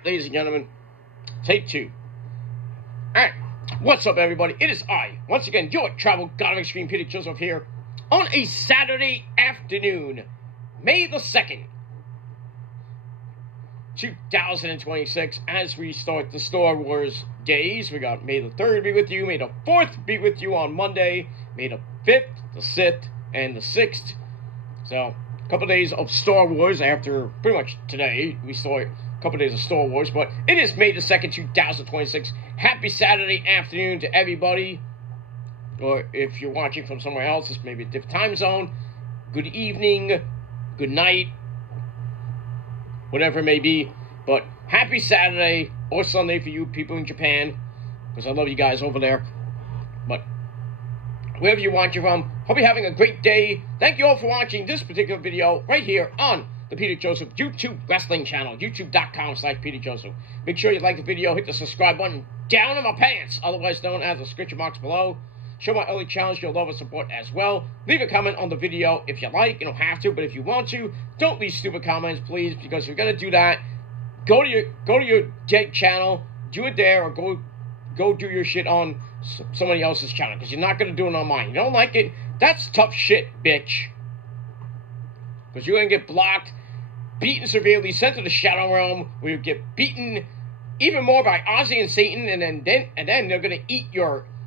Alright, ladies and gentlemen, take 2. Alright, what's up everybody? It is I, once again, your travel god of extreme, Peter Joseph here, on a Saturday afternoon, May the 2nd, 2026, as we start the Star Wars days. We got May the 3rd be with you, May the 4th be with you on Monday, May the 5th, the 6th, and the 6th. So, a couple days of Star Wars after pretty much today. We start a couple days of Star Wars, but it is May the 2nd, 2026. Happy Saturday afternoon to everybody. Or if you're watching from somewhere else, it's maybe a different time zone. Good evening, good night, whatever it may be. But happy Saturday or Sunday for you people in Japan, because I love you guys over there. But wherever you're watching from, hope you're having a great day. Thank you all for watching this particular video right here on the Peter Joseph YouTube Wrestling channel, youtube.com/Peter Joseph. Make sure you like the video, hit the subscribe button down in my pants, otherwise known as the description box below. Show my other channels your love and support as well. Leave a comment on the video if you like. You don't have to, but if you want to, don't leave stupid comments, please, because if you're gonna do that, go to your dead channel, do it there, or go do your shit on somebody else's channel, because you're not gonna do it on mine. You don't like it? That's tough shit, bitch. Because you're gonna get blocked, beaten severely, sent to the Shadow Realm, where you get beaten even more by Ozzy and Satan, and then they're gonna eat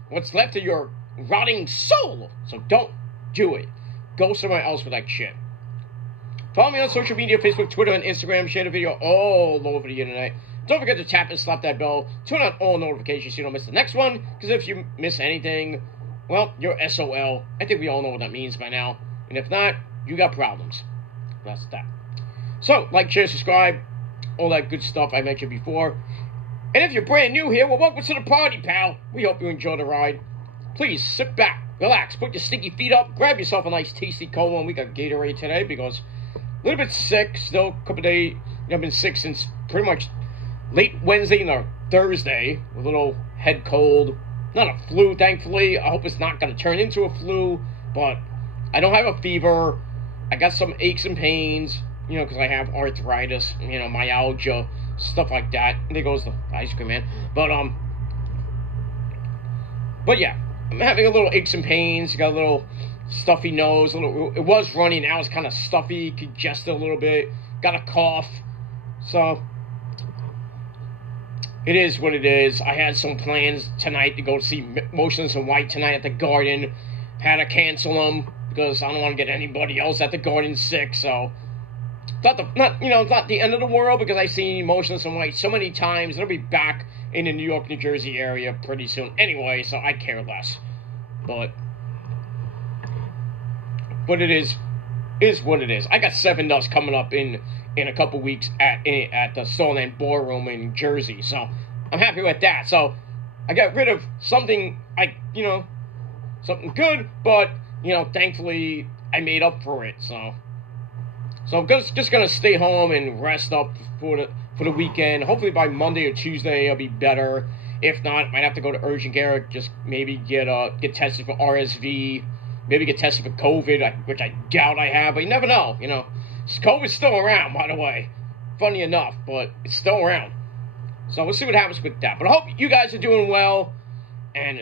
what's left of your rotting soul. So don't do it. Go somewhere else with that shit. Follow me on social media, Facebook, Twitter, and Instagram. Share the video all over the internet. Don't forget to tap and slap that bell. Turn on all notifications so you don't miss the next one. Because if you miss anything, well, you're SOL. I think we all know what that means by now. And if not, you got problems. That's that. So, like, share, subscribe, all that good stuff I mentioned before. And if you're brand new here, well, welcome to the party, pal. We hope you enjoy the ride. Please sit back, relax, put your stinky feet up, grab yourself a nice tasty cold one. We got Gatorade today because a little bit sick, still a couple days. I've been sick since pretty much late Wednesday or Thursday. A little head cold. Not a flu, thankfully. I hope it's not going to turn into a flu, but I don't have a fever. I got some aches and pains, because I have arthritis, myalgia, stuff like that. And there goes the ice cream man. But yeah, I'm having a little aches and pains. Got a little stuffy nose. It was runny, now it's kind of stuffy, congested a little bit. Got a cough. So it is what it is. I had some plans tonight to go see Motionless in White tonight at the Garden. Had to cancel them because I don't want to get anybody else at the Garden sick. So it's not the end of the world, because I've seen Motionless in White so many times. It'll be back in the New York, New Jersey area pretty soon anyway, so I care less. But it is what it is. I got 7 Dust coming up in a couple weeks at the Starland Ballroom in Jersey, so I'm happy with that. So I got rid of something something good, but thankfully I made up for it. So I'm just gonna stay home and rest up for the weekend. Hopefully by Monday or Tuesday I'll be better. If not, might have to go to urgent care. Just maybe get tested for RSV. Maybe get tested for COVID, which I doubt I have. But you never know. COVID's still around, by the way. Funny enough, but it's still around. So we'll see what happens with that. But I hope you guys are doing well. And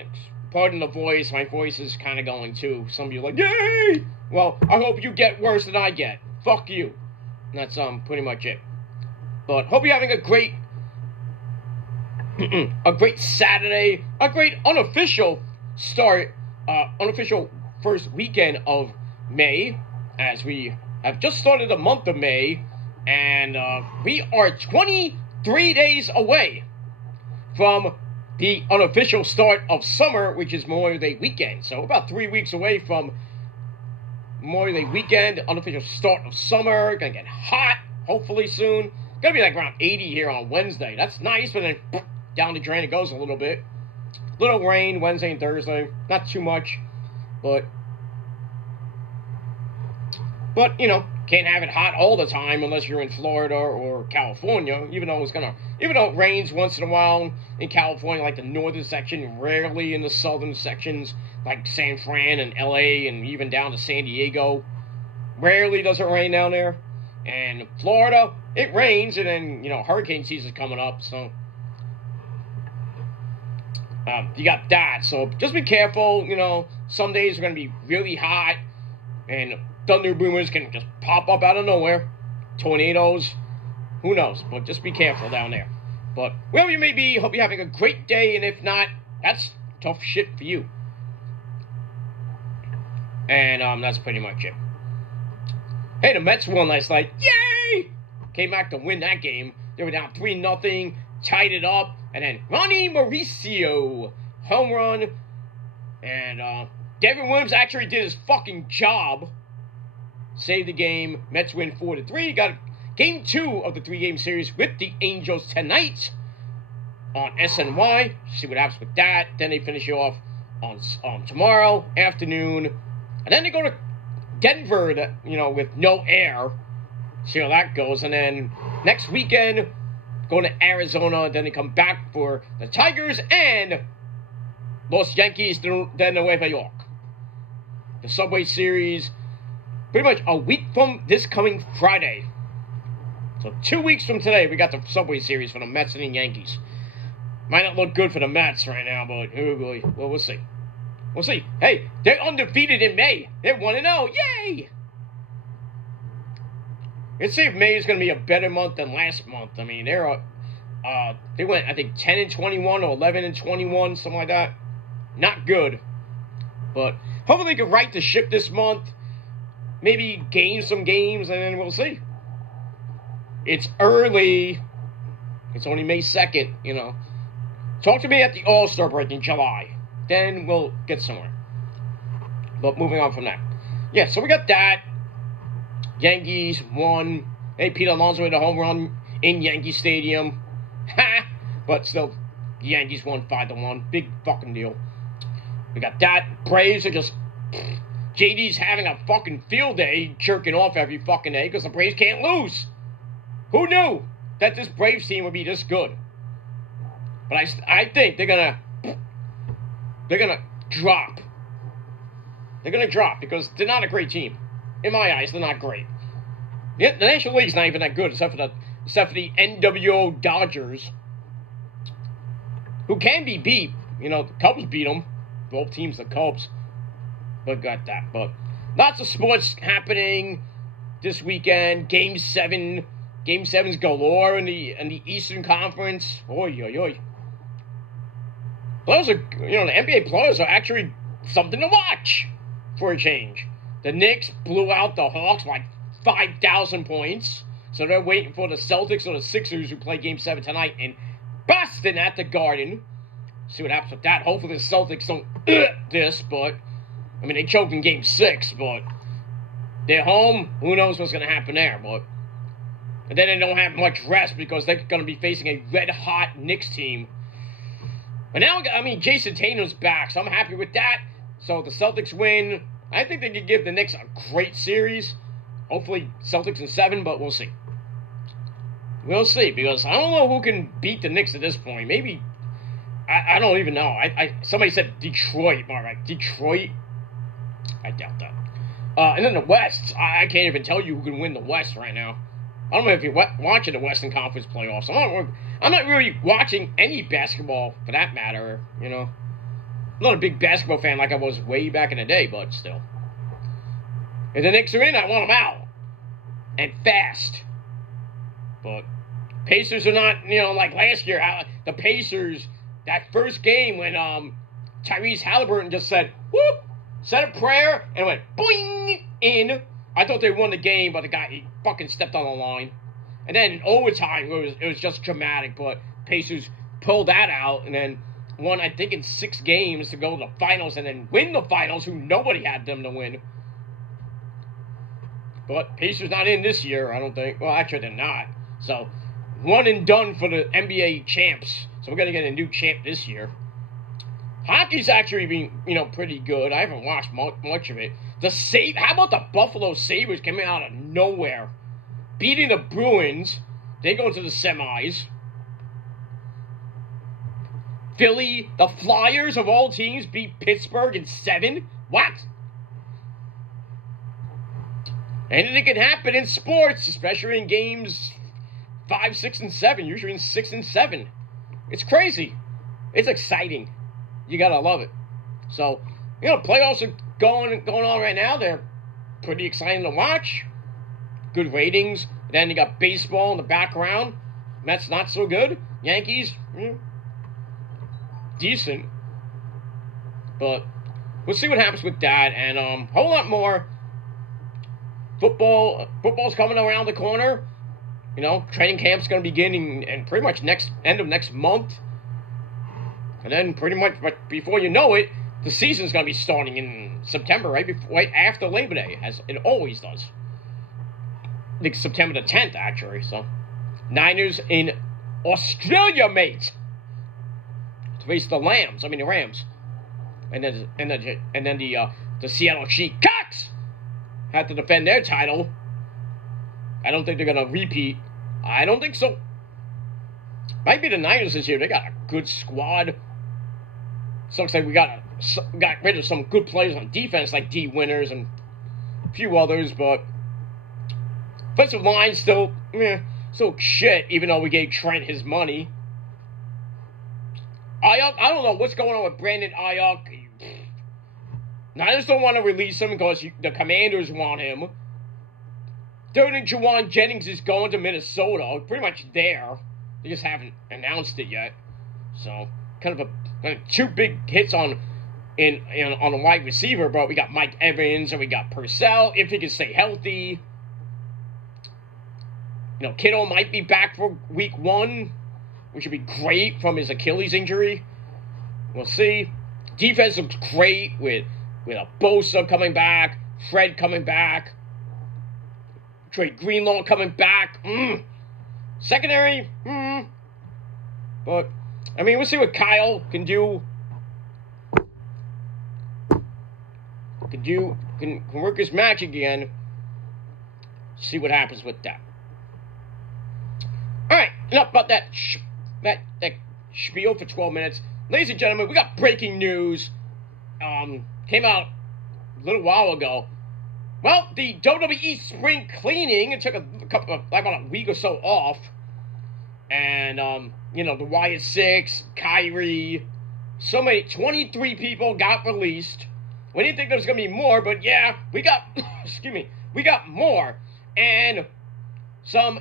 pardon the voice. My voice is kind of going too. Some of you are like, yay! Well, I hope you get worse than I get. Fuck you. And that's pretty much it. But hope you're having a great Saturday, a great unofficial first weekend of May, as we have just started the month of May, and we are 23 days away from the unofficial start of summer, which is Memorial Day weekend. So about 3 weeks away from Memorial Day weekend, unofficial start of summer. Gonna get hot, hopefully soon. Gonna be like around 80 here on Wednesday. That's nice, but then down the drain it goes a little bit. Little rain Wednesday and Thursday. Not too much, but can't have it hot all the time unless you're in Florida or California. Even though it rains once in a while in California, like the northern section, rarely in the southern sections, like San Fran and LA and even down to San Diego. Rarely does it rain down there. And Florida, it rains, and then, hurricane season's coming up, so you got that. So just be careful. Some days are going to be really hot, and thunder boomers can just pop up out of nowhere. Tornadoes, who knows? But just be careful down there. But wherever you may be, hope you're having a great day, and if not, that's tough shit for you. And that's pretty much it. Hey, the Mets won last night. Yay! Came back to win that game. They were down 3-0, tied it up, and then Ronnie Mauricio, home run. And Devin Williams actually did his fucking job. Saved the game. Mets win 4-3. Got game 2 of the 3-game series with the Angels tonight on SNY. See what happens with that. Then they finish it off on tomorrow afternoon. And then they go to Denver, with no air. See how that goes. And then next weekend, going to Arizona. Then they come back for the Tigers and Los Yankees de Nueva York. The Subway Series, pretty much a week from this coming Friday. So 2 weeks from today, we got the Subway Series for the Mets and the Yankees. Might not look good for the Mets right now, but oh boy, well, we'll see. We'll see. Hey, they're undefeated in May. They're 1-0. Yay! Let's see if May is going to be a better month than last month. I mean, they went, I think, 10-21 or 11-21, something like that. Not good. But hopefully they can right the ship this month. Maybe gain some games, and then we'll see. It's early. It's only May 2nd, Talk to me at the All-Star break in July. Then we'll get somewhere. But moving on from that. Yeah, so we got that. Yankees won. Hey, Pete Alonso hit a home run in Yankee Stadium. Ha! But still, the Yankees won 5-1. Big fucking deal. We got that. Braves are just... JD's having a fucking field day, jerking off every fucking day because the Braves can't lose. Who knew that this Braves team would be this good? But I think they're gonna drop. They're gonna drop because they're not a great team. In my eyes, they're not great. The National League's not even that good, except for the NWO Dodgers, who can be beat. The Cubs beat them. Both teams, the Cubs. But got that. But lots of sports happening this weekend. Game 7's galore in the Eastern Conference. Oy, oy, oy. Those are, the NBA players are actually something to watch for a change. The Knicks blew out the Hawks by 5,000 points. So they're waiting for the Celtics or the Sixers, who play Game 7 tonight in Boston at the Garden. See what happens with that. Hopefully the Celtics don't this, but... I mean, they choked in Game 6, but... They're home. Who knows what's going to happen there, but... And then they don't have much rest because they're going to be facing a red-hot Knicks team. But now, Jason Tatum's back, so I'm happy with that. So the Celtics win. I think they could give the Knicks a great series. Hopefully Celtics in 7, but we'll see. We'll see, because I don't know who can beat the Knicks at this point. Maybe, I don't even know. Somebody said Detroit. All right, Detroit. I doubt that. And then the West. I can't even tell you who can win the West right now. I don't know if you're watching the Western Conference playoffs. I'm not really watching any basketball, for that matter, I'm not a big basketball fan like I was way back in the day, but still. If the Knicks are in, I want them out. And fast. But Pacers are not, like last year. The Pacers, that first game when Tyrese Halliburton just said, whoop, said a prayer, and went boing, in. I thought they won the game, but the guy, he fucking stepped on the line. And then in overtime, it was just dramatic, but Pacers pulled that out, and then won, I think, in 6 games to go to the finals, and then win the finals, who nobody had them to win. But Pacers not in this year, I don't think. Well, actually, they're not. So, one and done for the NBA champs. So we're going to get a new champ this year. Hockey's actually been, pretty good. I haven't watched much of it. How about the Buffalo Sabres coming out of nowhere? Beating the Bruins. They go to the semis. Philly, the Flyers of all teams, beat Pittsburgh in 7. What? Anything can happen in sports, especially in games 5, 6, and 7. Usually in 6 and 7. It's crazy. It's exciting. You gotta love it. So, playoffs are going on right now. They're pretty exciting to watch. Good ratings. Then you got baseball in the background. Mets not so good. Yankees, decent. But we'll see what happens with that, and a whole lot more. Football's coming around the corner. Training camp's going to begin in pretty much end of next month. And then pretty much before you know it, the season's going to be starting in September, right after Labor Day, as it always does. I think September the 10th, actually. So, Niners in Australia, mate, to face the Rams. And then the Seattle Seahawks had to defend their title. I don't think they're going to repeat. I don't think so. Might be the Niners this year. They got a good squad. Sucks like we got rid of some good players on defense, like D. Winters and a few others, but offensive line still shit, even though we gave Trent his money. Ayuk, I don't know what's going on with Brandon Ayuk. Niners don't want to release him because the Commanders want him. Don't think Juwan Jennings is going to Minnesota. Pretty much there. They just haven't announced it yet. So, kind of two big hits on a wide receiver, but we got Mike Evans and we got Purcell, if he can stay healthy. Kittle might be back for week 1, which would be great from his Achilles injury. We'll see. Defense looks great with a Bosa coming back, Fred coming back, Trey Greenlaw coming back. Secondary, But, we'll see what Kyle can do. Can work his magic again. See what happens with that. Alright, enough about that spiel for 12 minutes. Ladies and gentlemen, we got breaking news. Came out a little while ago. Well, the WWE spring cleaning, it took about a week or so off. And, the Wyatt Six, Kyrie, 23 people got released. We didn't think there was going to be more, but yeah, we got, we got more. And some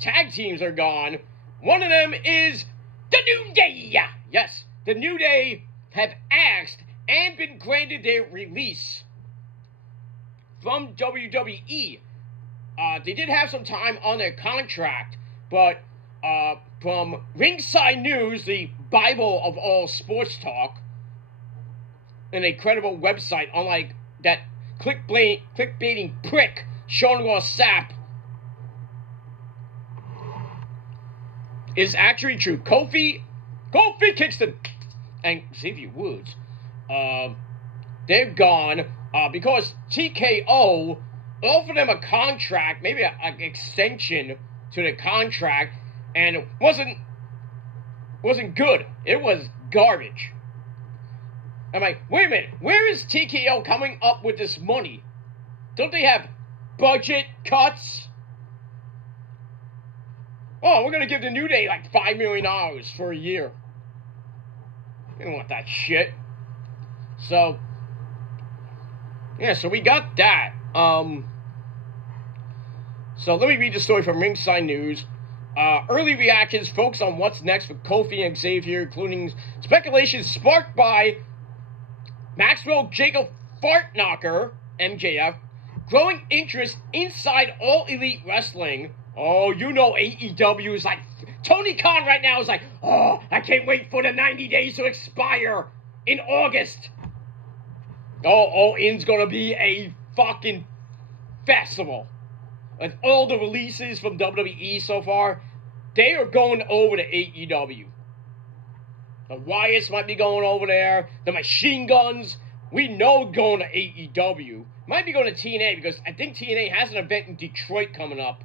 tag teams are gone. One of them is the New Day. Yes, the New Day have asked and been granted their release from WWE. They did have some time on their contract, but from Ringside News, the Bible of all sports talk, and a credible website, unlike that clickbaiting prick, Sean Ross Sapp, is actually true. Kofi Kingston and Xavier Woods, they're gone because TKO offered them a contract, maybe an extension to the contract, and it wasn't good. It was garbage. I'm like, wait a minute, where is TKO coming up with this money? Don't they have budget cuts? Oh, we're going to give the New Day like $5 million for a year. We don't want that shit. So, yeah, so we got that. So let me read the story from Ringside News. Early reactions focus on what's next for Kofi and Xavier, including speculation sparked by Maxwell Jacob Fartknocker, MJF, growing interest inside All Elite Wrestling. Oh, AEW is like, Tony Khan right now is like, oh, I can't wait for the 90 days to expire in August. Oh, All In's gonna be a fucking festival. With all the releases from WWE so far, they are going over to AEW. The Wyatts might be going over there. The Machine Guns, we know going to AEW. Might be going to TNA because I think TNA has an event in Detroit coming up.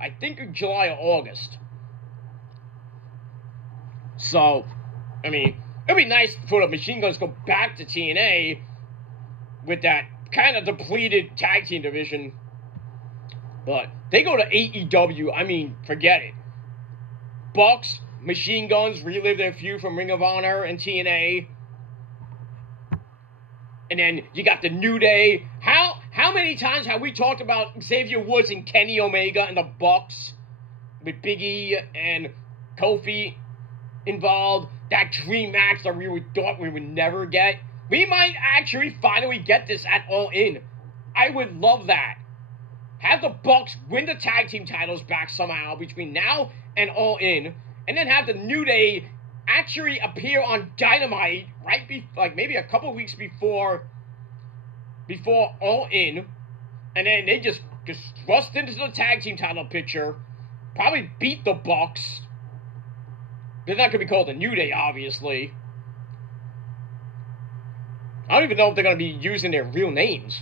I think in July or August. So, it'd be nice for the Machine Guns to go back to TNA with that kind of depleted tag team division. But they go to AEW, I mean, forget it. Bucks, Machine Guns relive their feud from Ring of Honor and TNA. And then you got the New Day. How many times have we talked about Xavier Woods and Kenny Omega and the Bucks with Big E and Kofi involved? That dream match that we thought we would never get. We might actually finally get this at All In. I would love that. Have the Bucks win the tag team titles back somehow between now and All In, and then have the New Day actually appear on Dynamite like maybe a couple weeks before All In, and then they just thrust into the tag team title picture, probably beat the Bucks. They're not going to be called the New Day, obviously. I don't even know if they're going to be using their real names.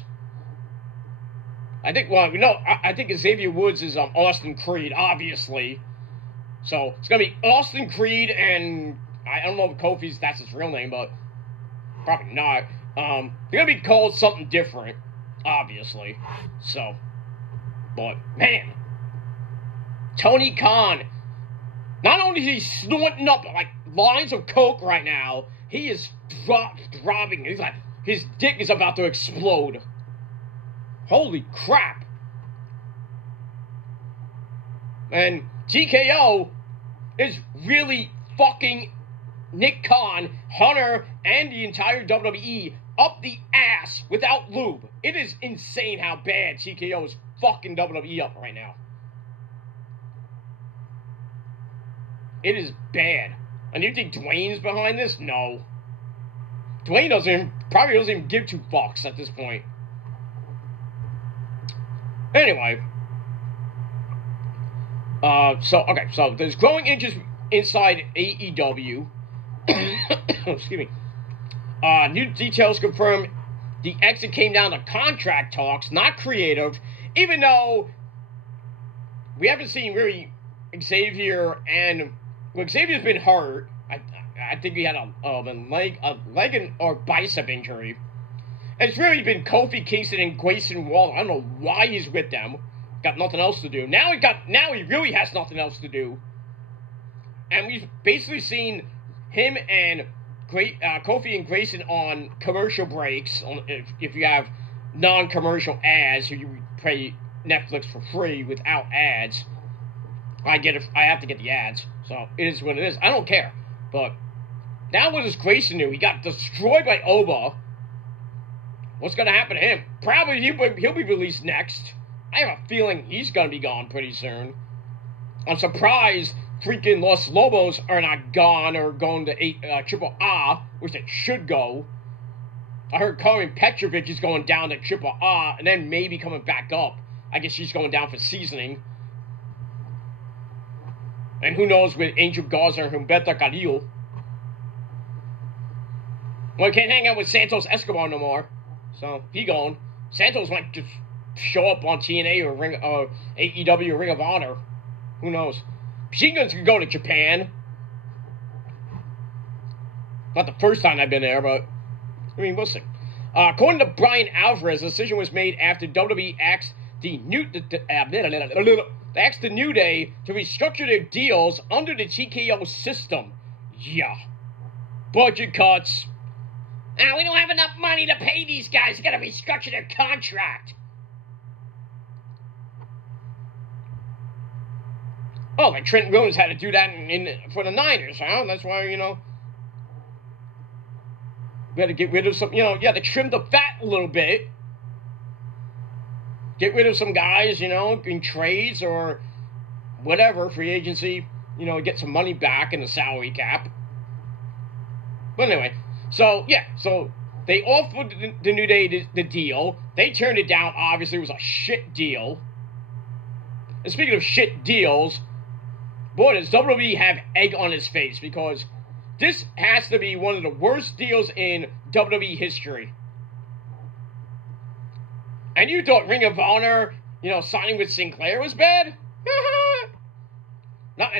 I think Xavier Woods is Austin Creed, obviously. So it's going to be Austin Creed, and I don't know if that's his real name, but probably not. They're going to be called something different, obviously. So, but, man. Tony Khan, not only is he snorting up like lines of coke right now, he is throbbing. He's like, his dick is about to explode. Holy crap. And TKO is really fucking Nick Khan, Hunter, and the entire WWE up the ass without lube. It is insane how bad TKO is fucking WWE up right now. It is bad. And you think Dwayne's behind this? No. Dwayne probably doesn't even give two fucks at this point. Anyway. So there's growing interest inside AEW. Excuse me. New details confirm the exit came down to contract talks, not creative, even though we haven't seen really Xavier and... Well, Xavier's been hurt. I think he had a leg or bicep injury. And it's really been Kofi Kingston and Grayson Waller. I don't know why he's with them. Got nothing else to do. Now he really has nothing else to do. And we've basically seen him and Kofi and Grayson on commercial breaks. If you have non-commercial ads, you pay Netflix for free without ads. I have to get the ads. So it is what it is. I don't care. But now what does Grayson do? He got destroyed by Oba. What's going to happen to him? Probably he'll be released next. I have a feeling he's going to be gone pretty soon. I'm surprised freaking Los Lobos are not gone or going to Triple A, which it should go. I heard Karen Petrovic is going down to Triple A and then maybe coming back up. I guess she's going down for seasoning. And who knows with Angel Garza and Humberto Carrillo. Well, I can't hang out with Santos Escobar no more. So, he gone. Santos might just show up on TNA or AEW or Ring of Honor. Who knows? Machine Guns could go to Japan. Not the first time I've been there, but... I mean, we'll see. According to Brian Alvarez, the decision was made after WWE asked the New Day to restructure their deals under the TKO system. Yeah. Budget cuts. We don't have enough money to pay these guys. They gotta restructure their contract. Oh, like Trent Williams had to do that for the Niners, huh? That's why, we had to get rid of some, you had to trim the fat a little bit. Get rid of some guys, in trades or whatever, free agency, get some money back in the salary cap. But anyway, so they offered the New Day the deal. They turned it down. Obviously, it was a shit deal. And speaking of shit deals, boy, does WWE have egg on his face, because this has to be one of the worst deals in WWE history. And you thought Ring of Honor, signing with Sinclair was bad? Not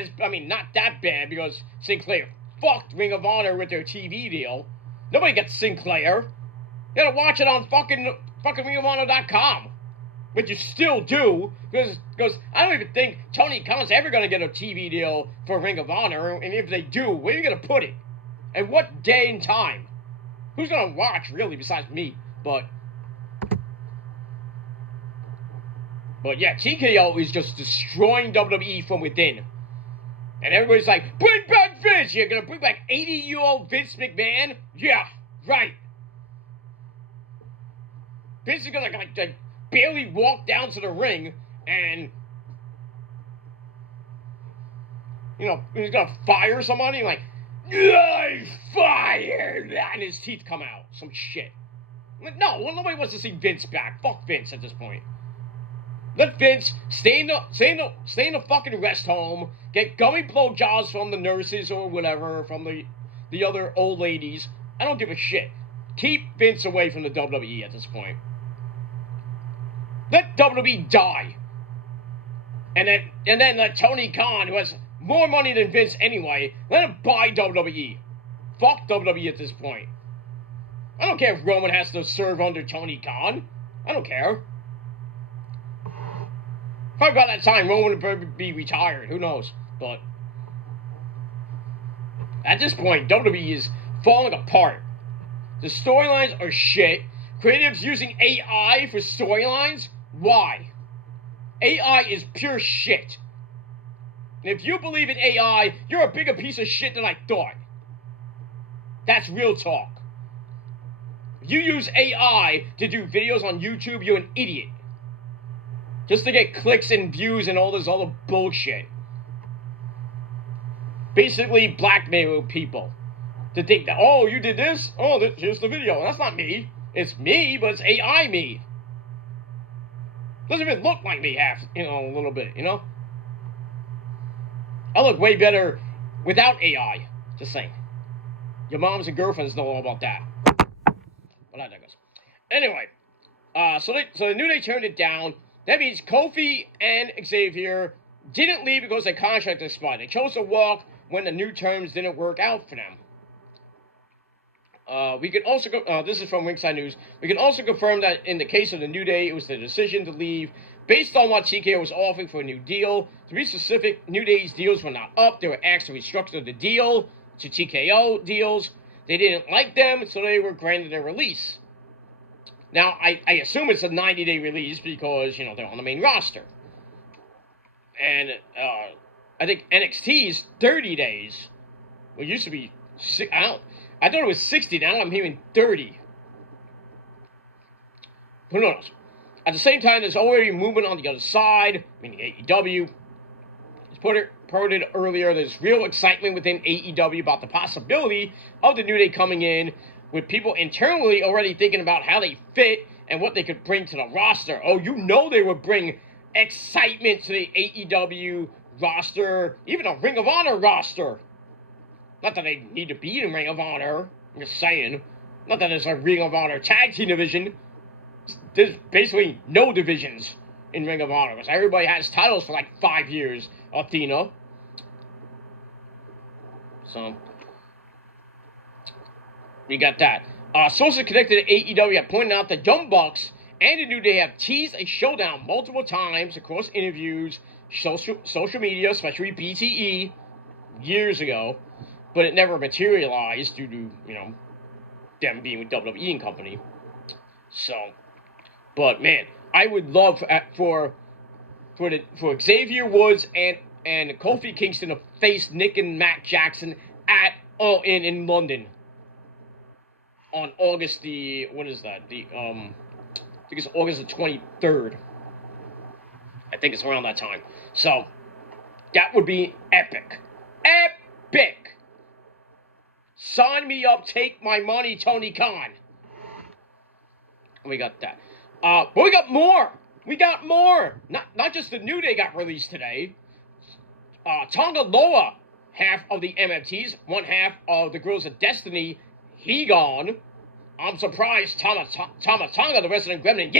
that bad, because Sinclair fucked Ring of Honor with their TV deal. Nobody gets Sinclair. You gotta watch it on fucking ringofhonor.com. But you still do, because I don't even think Tony Khan's ever going to get a TV deal for Ring of Honor, and if they do, where are you going to put it? And what day and time? Who's going to watch, really, besides me? But yeah, TKO is just destroying WWE from within. And everybody's like, bring back Vince! You're going to bring back 80-year-old Vince McMahon? Yeah, right. Vince is going to like barely walk down to the ring and, you know, he's going to fire somebody like, I fired! And his teeth come out. Some shit. I'm like, no, nobody wants to see Vince back. Fuck Vince at this point. Let Vince stay in the fucking rest home, get gummy blowjobs from the nurses or whatever, from the other old ladies. I don't give a shit. Keep Vince away from the WWE at this point. Let WWE die. And then let Tony Khan, who has more money than Vince anyway, let him buy WWE. Fuck WWE at this point. I don't care if Roman has to serve under Tony Khan. I don't care. Probably by that time, Roman would be retired. Who knows? But at this point, WWE is falling apart. The storylines are shit. Creatives using AI for storylines? Why? AI is pure shit. And if you believe in AI, you're a bigger piece of shit than I thought. That's real talk. If you use AI to do videos on YouTube, you're an idiot. Just to get clicks and views and all this other bullshit. Basically blackmail people. To think that, oh, you did this? Oh, here's the video. That's not me. It's me, but it's AI me. Doesn't even look like me half, a little bit, I look way better without AI. Just saying. Your moms and girlfriends know all about that. But I digress. Anyway, so the New Day turned it down. That means Kofi and Xavier didn't leave because their contract expired. They chose to walk when the new terms didn't work out for them. We can also this is from Ringside News. We can also confirm that in the case of the New Day, it was the decision to leave based on what TKO was offering for a new deal. To be specific, New Day's deals were not up. They were asked to restructure the deal to TKO deals. They didn't like them, so they were granted a release. Now, I assume it's a 90-day release because, they're on the main roster. And I think NXT is 30 days. Well, it used to be, I thought it was 60. Now I'm hearing 30. Who knows? At the same time, there's already movement on the other side, meaning AEW. As reported earlier, there's real excitement within AEW about the possibility of the New Day coming in, with people internally already thinking about how they fit and what they could bring to the roster. Oh, they would bring excitement to the AEW roster, even a Ring of Honor roster. Not that they need to be in Ring of Honor, I'm just saying. Not that there's a Ring of Honor tag team division. There's basically no divisions in Ring of Honor, because everybody has titles for like 5 years, Athena. So, you got that. Sources connected to AEW have pointed out that Young Bucks and the New Day have teased a showdown multiple times across interviews, social media, especially BTE, years ago, but it never materialized due to, them being with WWE and company. So, but man, I would love for Xavier Woods and Kofi Kingston to face Nick and Matt Jackson at All In London. On August I think it's August the 23rd. I think it's around that time. So, that would be epic. Epic! Sign me up, take my money, Tony Khan. We got that. But we got more! We got more! Not just the New Day got released today. Tonga Loa, half of the MFTs, one half of the Girls of Destiny, he gone. I'm surprised Tama Tonga, the Resident Gremlin,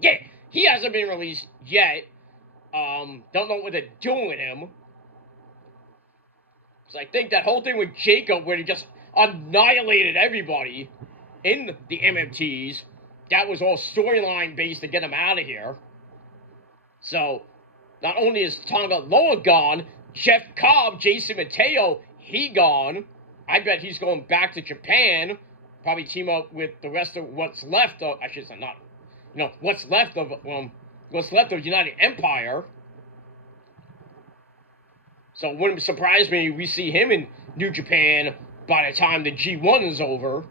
yeah. He hasn't been released yet. Don't know what they're doing with him. Because I think that whole thing with Jacob, where he just annihilated everybody in the MMTs, that was all storyline based to get him out of here. So, not only is Tonga Loa gone, Jeff Cobb, Jason Mateo, he gone. I bet he's going back to Japan. Probably team up with the rest of what's left of, I should say not, what's left of United Empire. So it wouldn't surprise me if we see him in New Japan by the time the G1 is over.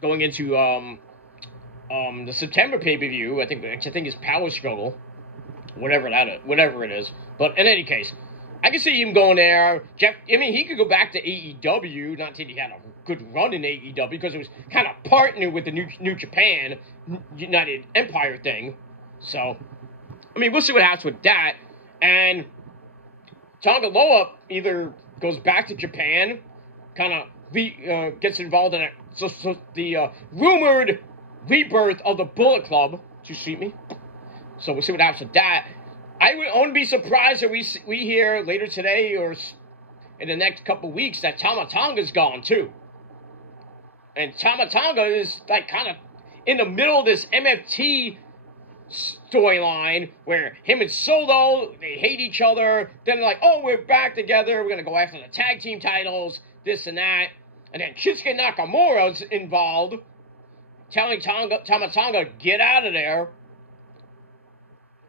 Going into the September pay-per-view, I think is Power Struggle, whatever it is. But in any case, I can see him going there. He could go back to AEW. Not that he had a good run in AEW because it was kind of partnered with the New Japan United Empire thing. So, we'll see what happens with that. And Tonga Loa either goes back to Japan, kind of gets involved in the rumored rebirth of the Bullet Club. To suit me. So we'll see what happens with that. I wouldn't be surprised if we hear later today or in the next couple weeks that Tama Tonga's gone too. And Tama Tonga is like kind of in the middle of this MFT storyline where him and Solo, they hate each other. Then they're like, oh, we're back together. We're going to go after the tag team titles, this and that. And then Shinsuke Nakamura's involved, telling Tama Tonga, get out of there.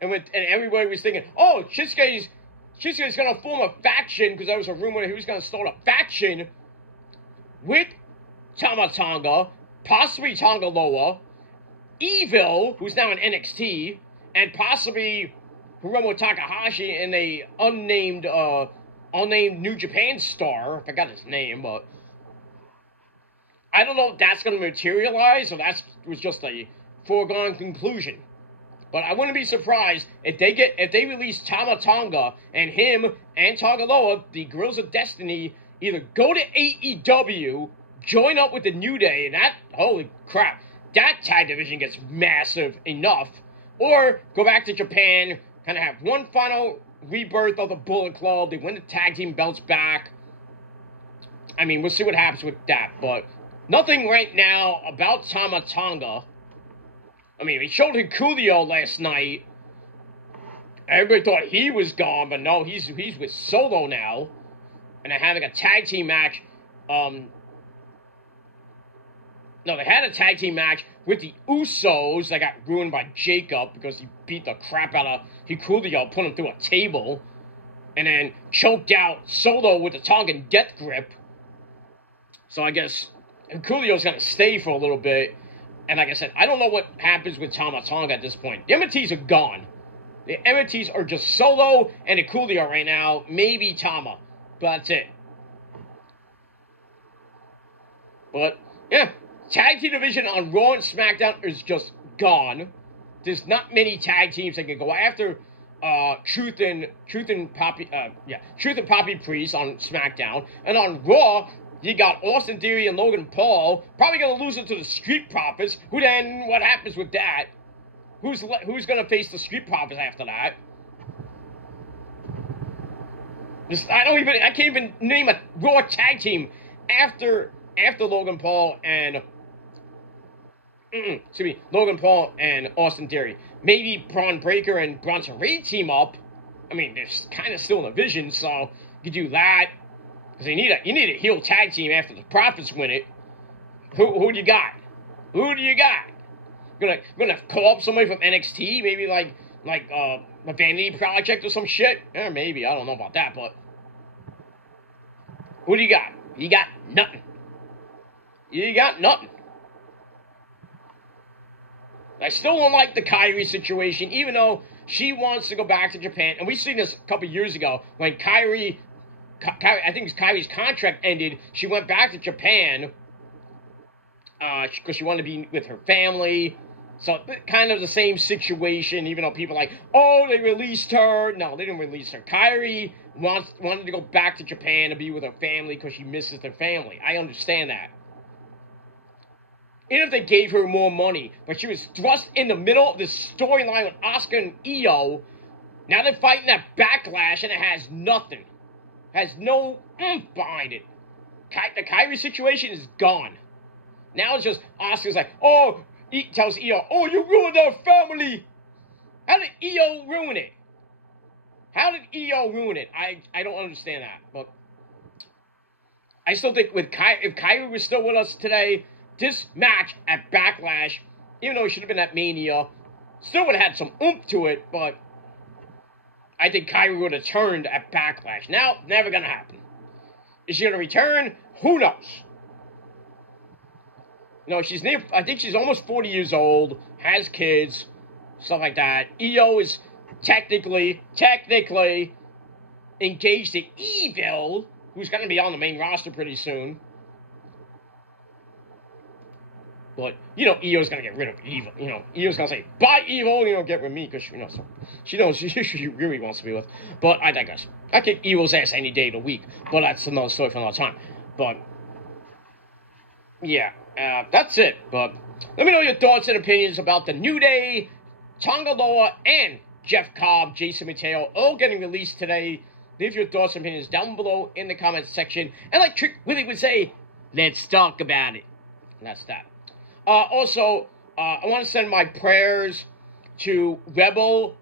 And everybody was thinking, oh, Shinsuke's going to form a faction, because there was a rumor that he was going to start a faction with Tama Tonga, possibly Tonga Loa, Evil, who's now in NXT, and possibly Hiromu Takahashi and a unnamed New Japan star. I forgot his name, but I don't know if that's going to materialize or that was just a foregone conclusion. But I wouldn't be surprised if they release Tama Tonga and him and Tonga Loa, the Guerrillas of Destiny, either go to AEW, join up with the New Day, and that, holy crap, that tag division gets massive enough, or go back to Japan, kind of have one final rebirth of the Bullet Club, they win the tag team belts back. We'll see what happens with that, but nothing right now about Tama Tonga. He showed Hikuleo last night. Everybody thought he was gone, but no, he's with Solo now. And they're having a tag team match. They had a tag team match with the Usos that got ruined by Jacob because he beat the crap out of Hikuleo, put him through a table, and then choked out Solo with the Tongan death grip. So I guess Hikuleo's going to stay for a little bit. And like I said, I don't know what happens with Tama Tonga at this point. The MTs are gone. The MTs are just Solo and Hikuleo right now. Maybe Tama. But that's it. But, yeah. Tag team division on Raw and SmackDown is just gone. There's not many tag teams that can go after Truth and Poppy Priest on SmackDown. And on Raw, you got Austin Theory and Logan Paul, probably going to lose it to the Street Profits. Who then, what happens with that? Who's going to face the Street Profits after that? I can't even name a Raw tag team after Logan Paul and Austin Theory. Maybe Braun Breaker and Bronson Reed team up. They're kind of still in a vision, so you could do that. Because you need a heel tag team after the Profits win it. Who do you got? Who do you got? Gonna call up somebody from NXT, maybe like a Vanity Project or some shit? Maybe, I don't know about that, but who do you got? You got nothing. You got nothing. I still don't like the Kairi situation, even though she wants to go back to Japan. And we've seen this a couple years ago when Kairi, I think Kairi's contract ended. She went back to Japan because she wanted to be with her family. So kind of the same situation, even though people are like, oh, they released her. No, they didn't release her. Kairi wanted to go back to Japan to be with her family because she misses her family. I understand that. Even if they gave her more money, but she was thrust in the middle of this storyline with Asuka and Io. Now they're fighting that backlash, and it has nothing. Has no behind it. The Kairi situation is gone. Now it's just Oscar's like, oh, tells Io, oh, you ruined our family. How did Io ruin it? How did Io ruin it? I don't understand that. But I still think if Kyrie was still with us today, this match at Backlash, even though it should have been at Mania, still would have had some oomph to it, but I think Kyrie would have turned at Backlash. Now, never going to happen. Is she going to return? Who knows? No, I think she's almost 40 years old, has kids, stuff like that. Io is technically engaged to Evil, who's going to be on the main roster pretty soon. But, Io's going to get rid of Evil. Io's going to say, bye, Evil, get with me, because, so she knows she really wants to be with. But I digress. I kick Evil's ass any day of the week, but that's another story for another time. But, yeah, that's it. But let me know your thoughts and opinions about the New Day, Tonga Loa, and Jeff Cobb, Jason Mateo, all getting released today. Leave your thoughts and opinions down below in the comments section. And like Trick Willie would say, let's talk about it. And that's that. Also, I want to send my prayers to Rebel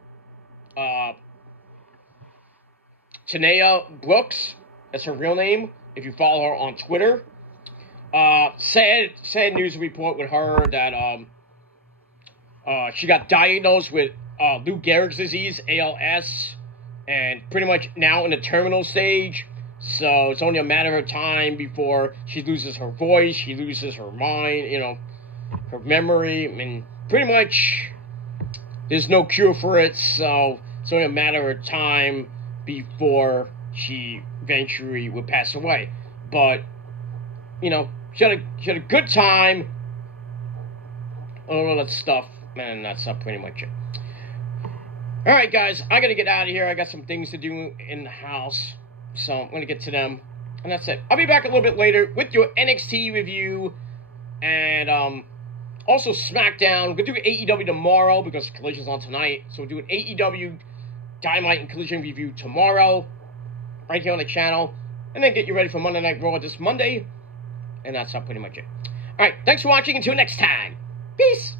Tanea Brooks. That's her real name, if you follow her on Twitter. Sad news report with her that she got diagnosed with Lou Gehrig's disease, ALS, and pretty much now in the terminal stage. So it's only a matter of time before she loses her voice, she loses her mind, her memory. I mean, pretty much there's no cure for it, so it's only a matter of time before she eventually would pass away. But, she had a good time, all that stuff, and that's pretty much it. Alright, guys, I gotta get out of here. I got some things to do in the house, so I'm gonna get to them, and that's it. I'll be back a little bit later with your NXT review, and also SmackDown. We're gonna do AEW tomorrow because Collision's on tonight, so we'll do an AEW Dynamite and Collision review tomorrow, right here on the channel, and then get you ready for Monday Night Raw this Monday, and that's pretty much it. Alright, thanks for watching. Until next time, peace!